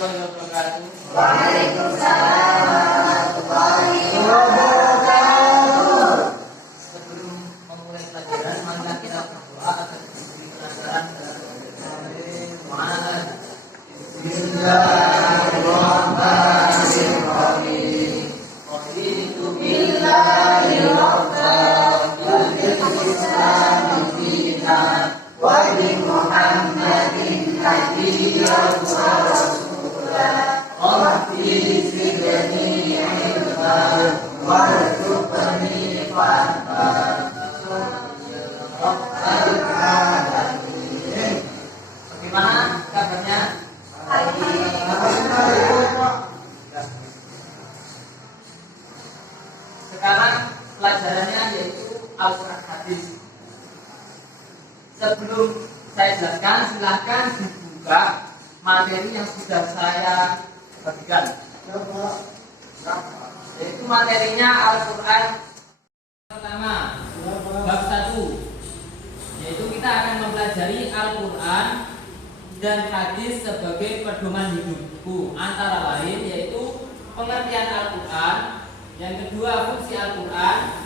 warahmatullahi wabarakatuh. Waalaikumsalam warahmatullahi wabarakatuh. Sebelum memulai pelajaran, marilah kita berdoa agar diberi kelancaran dalam belajar. Bismillahirrahmanirrahim. Raditu wa bi Muhammadin hadiyan wa rasulah. Rabbi zidni ilma warzuqni fahma. Rabbal alamin. Bagaimana kabarnya? Sekarang pelajarannya yaitu Al-Quran hadis. Sebelum saya jelaskan, silahkan dibuka materi yang sudah saya bagikan. Yaitu materinya Al-Quran pertama, bab 1. Yaitu kita akan mempelajari Al-Quran dan hadis sebagai pedoman hidupku, antara lain yaitu pengertian Al-Quran, yang kedua fungsi Al-Quran,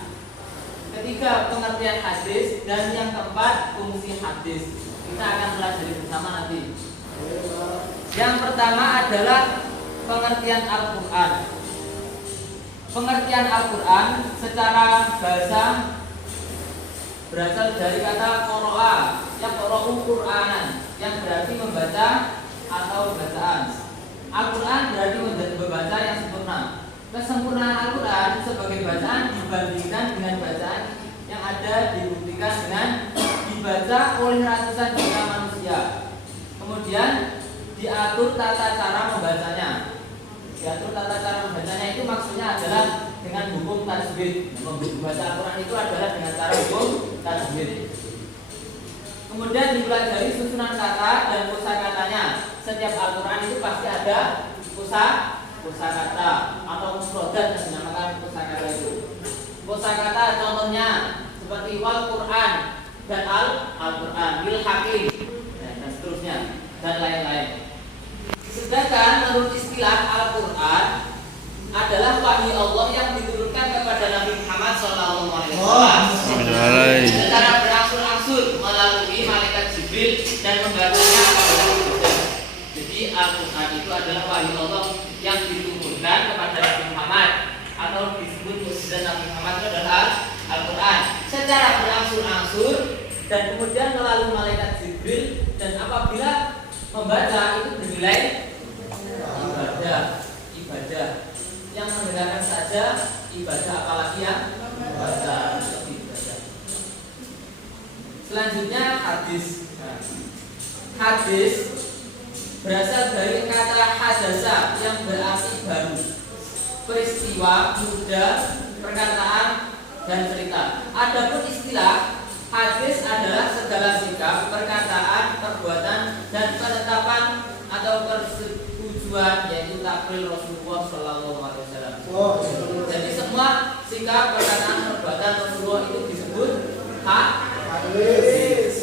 ketiga pengertian hadis, dan yang keempat fungsi hadis. Kita akan pelajari bersama nanti. Yang pertama adalah pengertian Al-Quran. Pengertian Al-Quran secara bahasa berasal dari kata qoro'a, yang qoro'u Qur'anan, yang berarti membaca atau bacaan. Al-Quran berarti membaca yang sempurna. Kesempurnaan Al-Quran sebagai bacaan dibandingkan dengan bacaan yang ada dibuktikan dengan dibaca oleh ratusan juta manusia. Kemudian diatur tata cara membacanya. Diatur tata cara membacanya itu maksudnya adalah dengan hukum tajwid. Membaca Al-Quran itu adalah dengan cara hukum tajwid. Kemudian dipelajari susunan kata dan kosakatanya. Setiap Al-Quran itu pasti ada kosakata atau mufradat yang dinamakan kosakata itu. Kosakata contohnya seperti wal Quran dan al-Quran, bil hakim, dan seterusnya, dan lain-lain. Sedangkan menurut istilah Al-Quran adalah wahyu Allah yang diturunkan kepada Nabi Muhammad SAW secara berangsur-angsur melalui malaikat Jibril dan membacanya kepada Jibril. Jadi Al-Quran itu adalah wahyu Allah yang diturunkan kepada Nabi Muhammad, atau disebut mukjizat Nabi Muhammad itu adalah Al-Quran secara berangsur-angsur dan kemudian melalui malaikat Jibril, dan apabila membaca itu bernilai ibadah. Yang mendengarkan saja ibadah, apalagi yang membaca ibadah. Selanjutnya hadis. Hadis berasal dari kata hadasa yang berarti baru, peristiwa, muda, perkataan, dan cerita. Adapun istilah hadis adalah segala sikap, perkataan, perbuatan, dan penetapan atau persetujuan, yaitu takwil Rasulullah SAW. Jadi semua sikap, perkataan, perbuatan Rasulullah itu disebut hadis.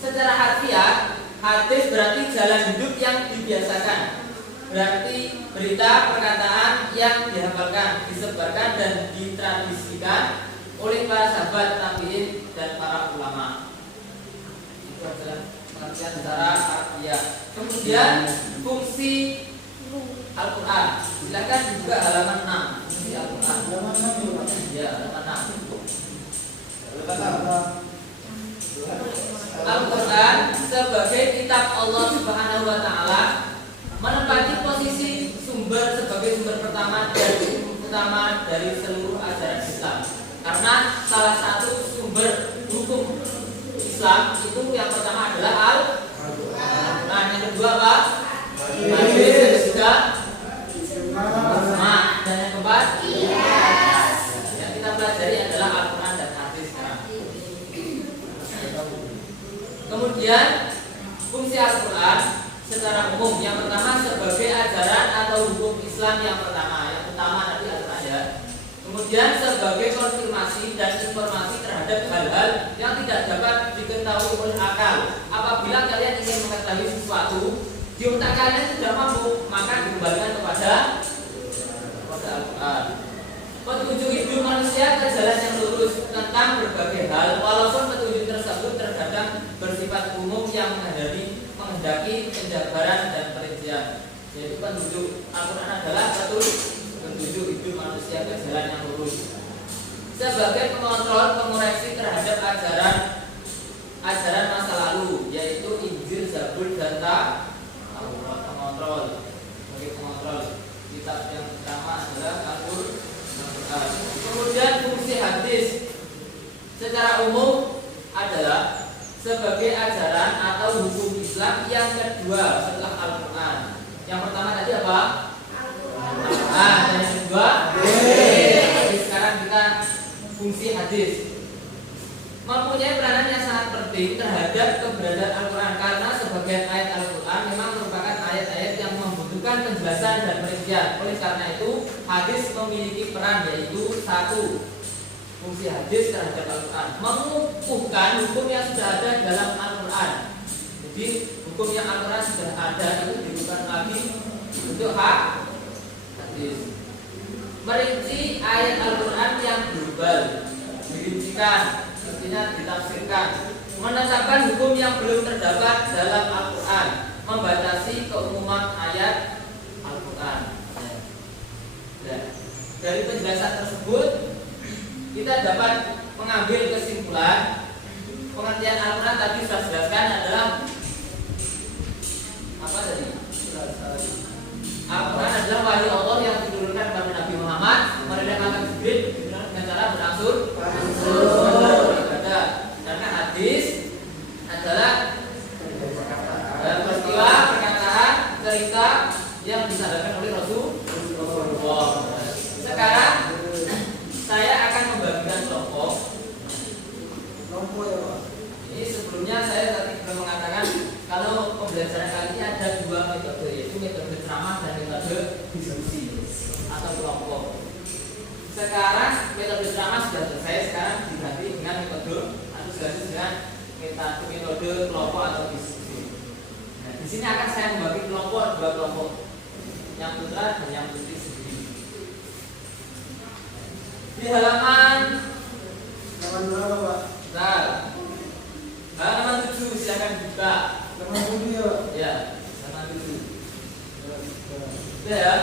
Secara harfiah, hadis berarti jalan hidup yang dibiasakan. Berarti berita, perkataan yang dihafalkan, disebarkan, dan ditradisikan oleh para sahabat, tabi'in, dan para ulama. Itu adalah pengertian secara harfiah. Kemudian fungsi Al-Quran. Silakan dibuka halaman 6. Fungsi Al-Quran. Ya, halaman 6. Al-Quran sebagai kitab Allah Subhanahu wa Ta'ala menempati posisi sumber sebagai sumber pertama dan utama dari seluruh ajaran Islam. Karena salah satu sumber hukum Islam itu yang pertama adalah Al-Quran, yang kedua apa? Hadis, yang ketiga dan yang keempat yang kita pelajari adalah Al-Quran dan hadis. Kemudian fungsi Al-Quran secara umum, yang pertama sebagai ajaran atau hukum Islam yang utama nanti Al-Quran ya. Kemudian sebagai konfirmasi dan informasi terhadap hal-hal yang tidak dapat diketahui oleh akal. Apabila kalian ingin mengetahui sesuatu, di otak kalian sudah mampu, jalan yang lurus tentang berbagai hal, walaupun petunjuk tersebut terkadang bersifat umum yang menghendaki penjabaran dan perincian. Yaitu petunjuk Al-Quran adalah petunjuk hidup manusia ke jalan yang lurus sebagai pengontrol, pengoreksi terhadap ajaran masa lalu, yaitu Injil, Zabur, dan Taurat. Pengontrol, sebagai pengontrol. Kitab yang pertama adalah Al-Quran. Kemudian fungsi hadis secara umum adalah sebagai ajaran atau hukum Islam yang kedua setelah Al-Quran. Yang pertama tadi apa? Al-Quran. Dan yang kedua jadi sekarang kita fungsi hadis mempunyai peranan yang sangat penting terhadap keberadaan Al-Quran, karena sebagian ayat Al-Quran memang merupakan ayat-ayat yang membutuhkan penjelasan dan perincian. Oleh karena itu, hadis memiliki peran, yaitu satu, fungsi hadis terhadap Al-Quran mengukuhkan hukum yang sudah ada dalam Al-Quran. Jadi hukum yang Al-Quran sudah ada itu bukan lagi untuk hadis. Merinci ayat Al-Quran yang global, dirincikan, artinya ditafsirkan, menetapkan hukum yang belum terdapat dalam Al-Quran, membatasi keumuman ayat Al-Quran. Dari penjelasan tersebut kita dapat mengambil kesimpulan pengertian Al-Quran tadi sudah jelaskan adalah apa tadi? Al-Quran adalah wahyu Allah yang diturunkan kepada Nabi Muhammad, merendahkan Jibril dengan cara berangsur ibadah. Karena hadis adalah peristiwa, perkataan, cerita yang disadarkan oleh Rasulullah. Sekarang saya akan membagikan kelompok. Ini sebelumnya saya tadi sudah mengatakan kalau pembelajaran kali ini ada dua metode, yaitu metode ceramah dan metode diskusi atau kelompok. Sekarang metode ceramah sudah selesai, sekarang diganti dengan metode asosiasi dengan metode kelompok atau diskusi. Nah, di sini akan saya membagi kelompok dua kelompok, yang putra dan yang putri sendiri. Di halaman berapa, Pak? Halaman 7 silakan buka. Halaman 7 ya, Pak? Ya, halaman 7. Ya.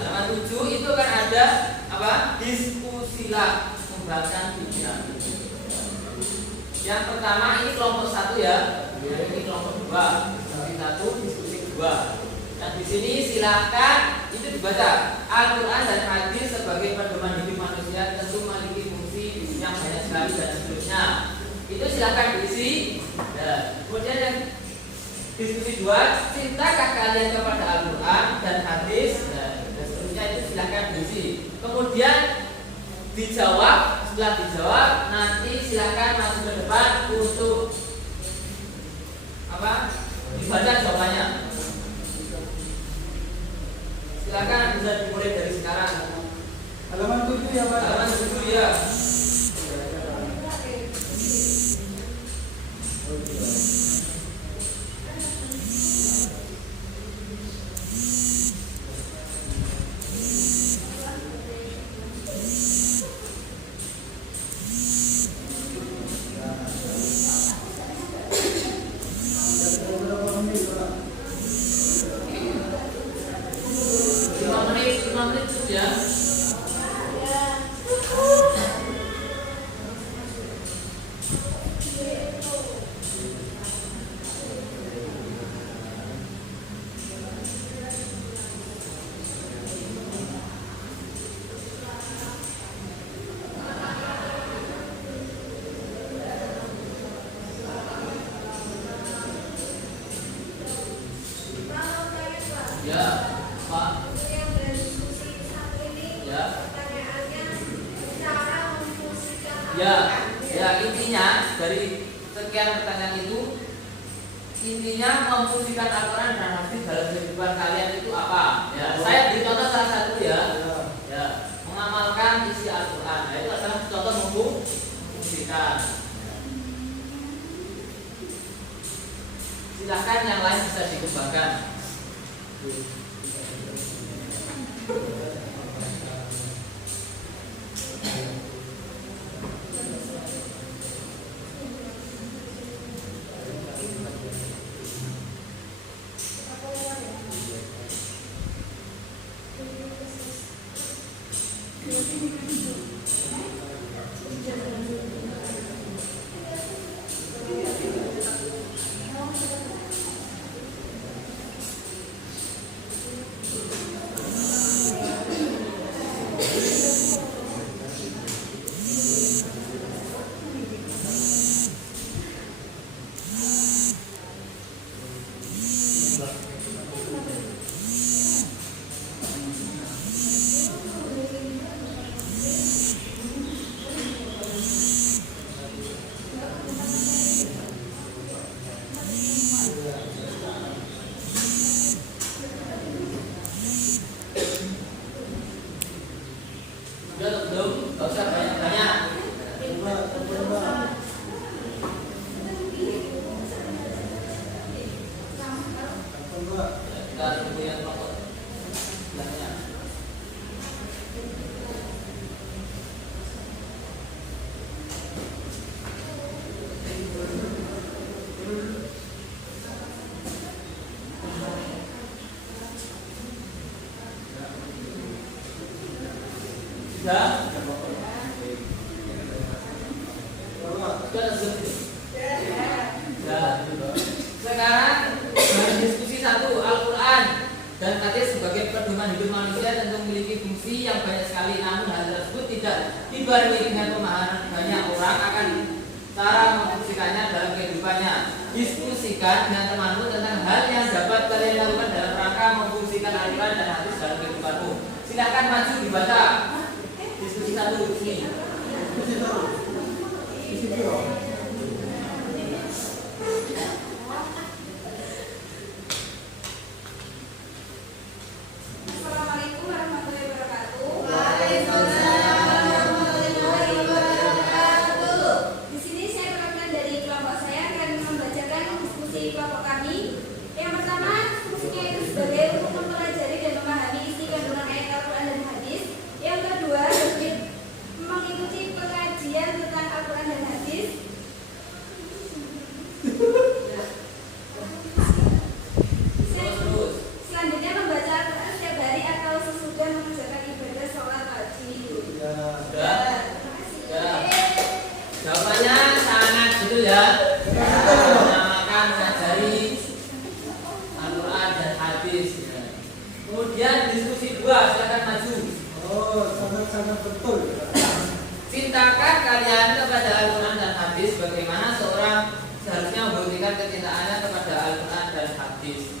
Halaman 7 itu kan ada apa? Diskusilah, membahaskan pikiran. Yang pertama ini kelompok 1 ya. Ini kelompok 2. Diskusi 1, diskusi 2. Nah, di sini silakan itu dibaca. Al-Quran dan hadis sebagai pedoman hidup manusia tentu memiliki fungsi yang banyak sekali dan seterusnya. Itu silakan diisi. Ya. Kemudian yang diskusi 2, cintakah kalian kepada Al-Quran dan hadis? Dan seterusnya itu silakan diisi. Kemudian dijawab. Setelah dijawab, nanti silakan masuk ke depan untuk apa? Dibaca jawabannya. Silakan bisa dimulai dari sekarang. Halaman 7 ya, Pak? Halaman 7 ya. Ya, intinya dari sekian pertanyaan itu, intinya memfungsikan Al-Quran dan hadis dalam kehidupan kalian itu apa? Ya, saya beri contoh salah satu ya. Ya, mengamalkan isi Al-Quran. Nah, itu adalah contoh memfungsikan. Silakan yang lain bisa dikembangkan. Kita tunggu yang kelompok sebelahnya. Sekarang diskusi satu, Al-Quran dan hadis sebagai pedoman hidup manusia tentu memiliki fungsi yang banyak sekali, namun hal tersebut tidak dibarengi dengan pemahaman banyak orang akan cara memfungsikannya dalam kehidupannya. Diskusikan dengan temanmu tentang hal yang dapat kalian lakukan dalam rangka memfungsikan Al-Quran dan hadis dalam kehidupanmu. Silakan maju dibaca. Diskusi satu di sini. Assalamualaikum warahmatullahi wabarakatuh. Di sini saya perwakilan dari kelompok saya akan membacakan diskusi kelompok kami. Yang pertama, fungsinya itu sebagai untuk mempelajari dan memahami isi kandungan ayat Al-Quran dan hadis. Yang kedua, mengikuti pengajian tentang Al-Quran dan hadis. Selanjutnya membaca Al-Quran setiap hari atau sesudah mengerjakan ibadah sholat wajib. Terima kasih. Jawabannya sangat betul ya. Mengamalkan mengajari Al-Quran dan hadis. Kemudian diskusi 2, silakan maju. Oh, sangat-sangat betul. Cintakan kalian kepada Al-Quran dan hadis. Bagaimana seorang seharusnya membuktikan kecintaannya kepada Al-Quran dan hadis?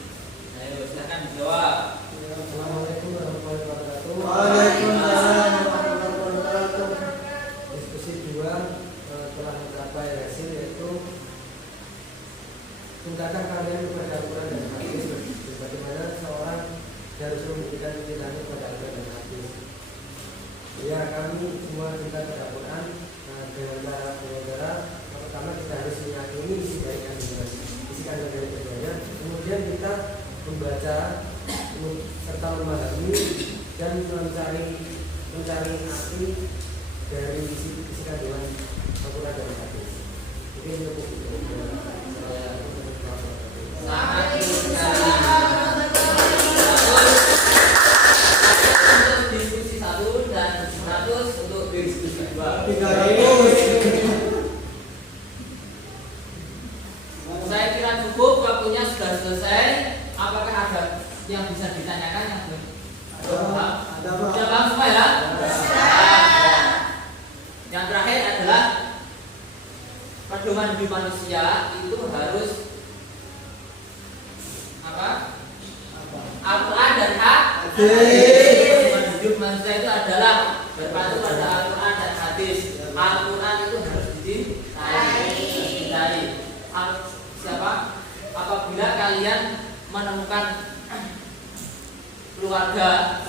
Ayo silakan dijawab. Assalamualaikum warahmatullahi wabarakatuh. Waalaikumsalam warahmatullahi wabarakatuh. Diskusi 2 telah mencapai hasil, yaitu cintakan kalian kepada Al-Quran dan hadis. Bagaimana seorang harus membuktikan kecintaannya kepada Al-Quran dan hadis. Ya, kami semua cinta kepada Al-Quran dengan cara pertama kita harus meyakini isi dari kandungan, isi kandungan dari keduanya. Kemudian kita membaca serta memahami dan mencari arti dari isi kandungan Al-Quran dan hadis. Mungkin cukup itu. Sangat untuk diskusi 1 dan 100 untuk diskusi 2. 300. Saya kira cukup, waktunya sudah selesai. Apakah ada yang bisa ditanyakan yang belum? Ada, Pak. Sudah paham semua ya? Yang terakhir adalah pedoman hidup manusia itu harus apa? Al-Quran dan hadis. Pedoman hidup manusia itu adalah berpacu pada Al-Quran dan hadis. Al-Quran itu harus dicintai. Siapa? Apabila kalian menemukan keluarga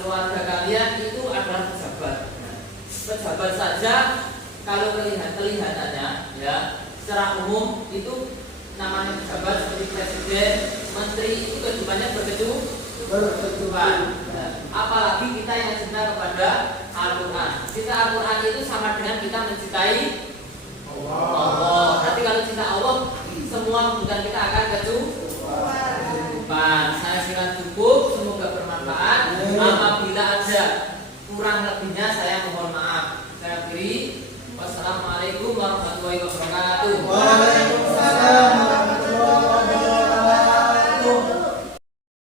kalian itu adalah pejabat saja, kalau kelihatannya ya secara umum itu namanya pejabat seperti presiden, menteri, itu kehidupannya berkecukupan. Apalagi kita yang cinta kepada Al-Quran. Cinta Al-Quran itu sama dengan kita mencintai Allah. Tapi kalau cinta Allah, semua kebutuhan kita akan kecukupan. Saya kira cukup, semoga bermanfaat. Apabila ada kurang lebihnya saya mohon maaf. Saya akhiri. Wassalamualaikum warahmatullahi wabarakatuh. Waalaikumsalam.